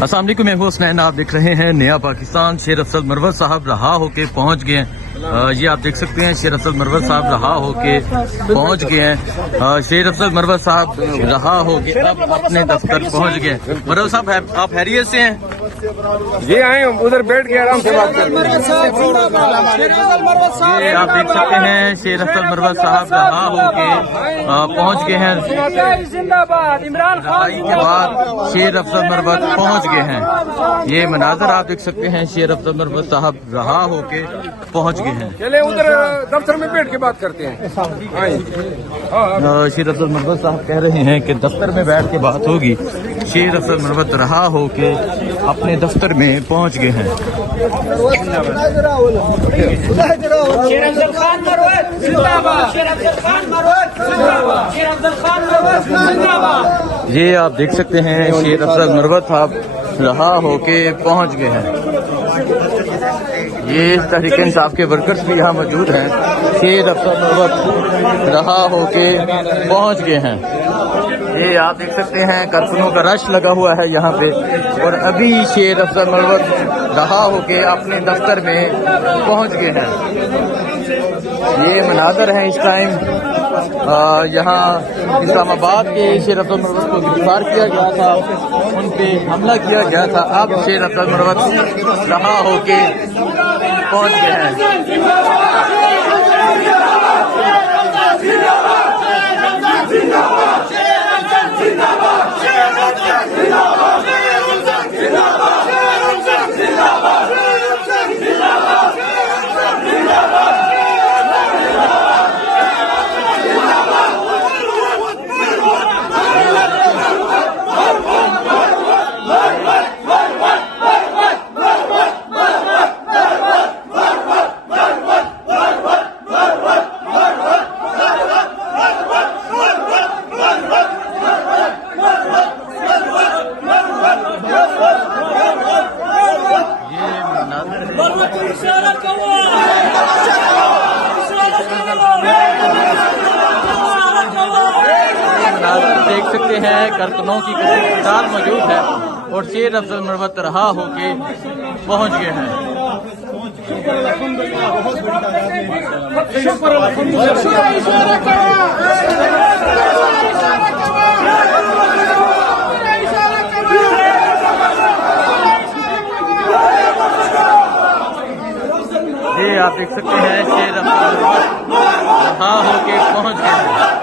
अस्सलाम वालेकुम, मैं हूं हुसनैन। आप देख रहे हैं नया पाकिस्तान। शेर अफजल मरवत साहब रहा होके पहुंच गए हैं। ये आप देख सकते हैं शेर अफजल मरवत साहब रहा होके पहुंच गए हैं। शेर अफजल मरवत साहब रहा होके अब अपने दफ्तर पहुंच गए। मरवत साहब, आप हैरियत से हैं? ये आए उधर बैठ के आराम से बात करते हैं। ये आप देख सकते हैं शेर अफजल मरवत साहब रहा होके पहुंच गए हैं। रहाई के बाद शेर अफजल मरवत पहुंच गए हैं। ये मनाजर आप देख सकते हैं शेर अफजल मरवत साहब रहा होके पहुंच गए हैं। चले उधर दफ्तर में बैठ के बात करते हैं। शेर अफजल मरवत साहब कह रहे हैं कि दफ्तर में बैठ के बात होगी। शेर अफजल मरवत रहा होके अपने दफ्तर में पहुंच गए हैं। ये आप देख सकते हैं शेर अफजल मरवत साहब रहा होके पहुंच गए हैं। ये तहरीक इंसाफ के वर्कर्स भी यहाँ मौजूद हैं। शेर अफजल मरवत रहा होके पहुंच गए हैं। ये आप देख सकते हैं कारकुनों का रश लगा हुआ है यहाँ पे, और अभी शेर अफजल मरवत रहा होके अपने दफ्तर में पहुंच गए हैं। ये मनाजर है इस टाइम यहाँ इस्लामाबाद के शेर अफजल मरवत को गिरफ्तार किया गया था, उन पे हमला किया गया था। अब शेर अफजल मरवत रहा होके पहुंच गए हैं। देख सकते हैं कारकुनों की तादाद मौजूद है और शेर अफजल मरवत रहा होके पहुंच गए हैं। ये आप देख सकते हैं शेर अफजल मरवत रहा होके पहुंच गए हैं।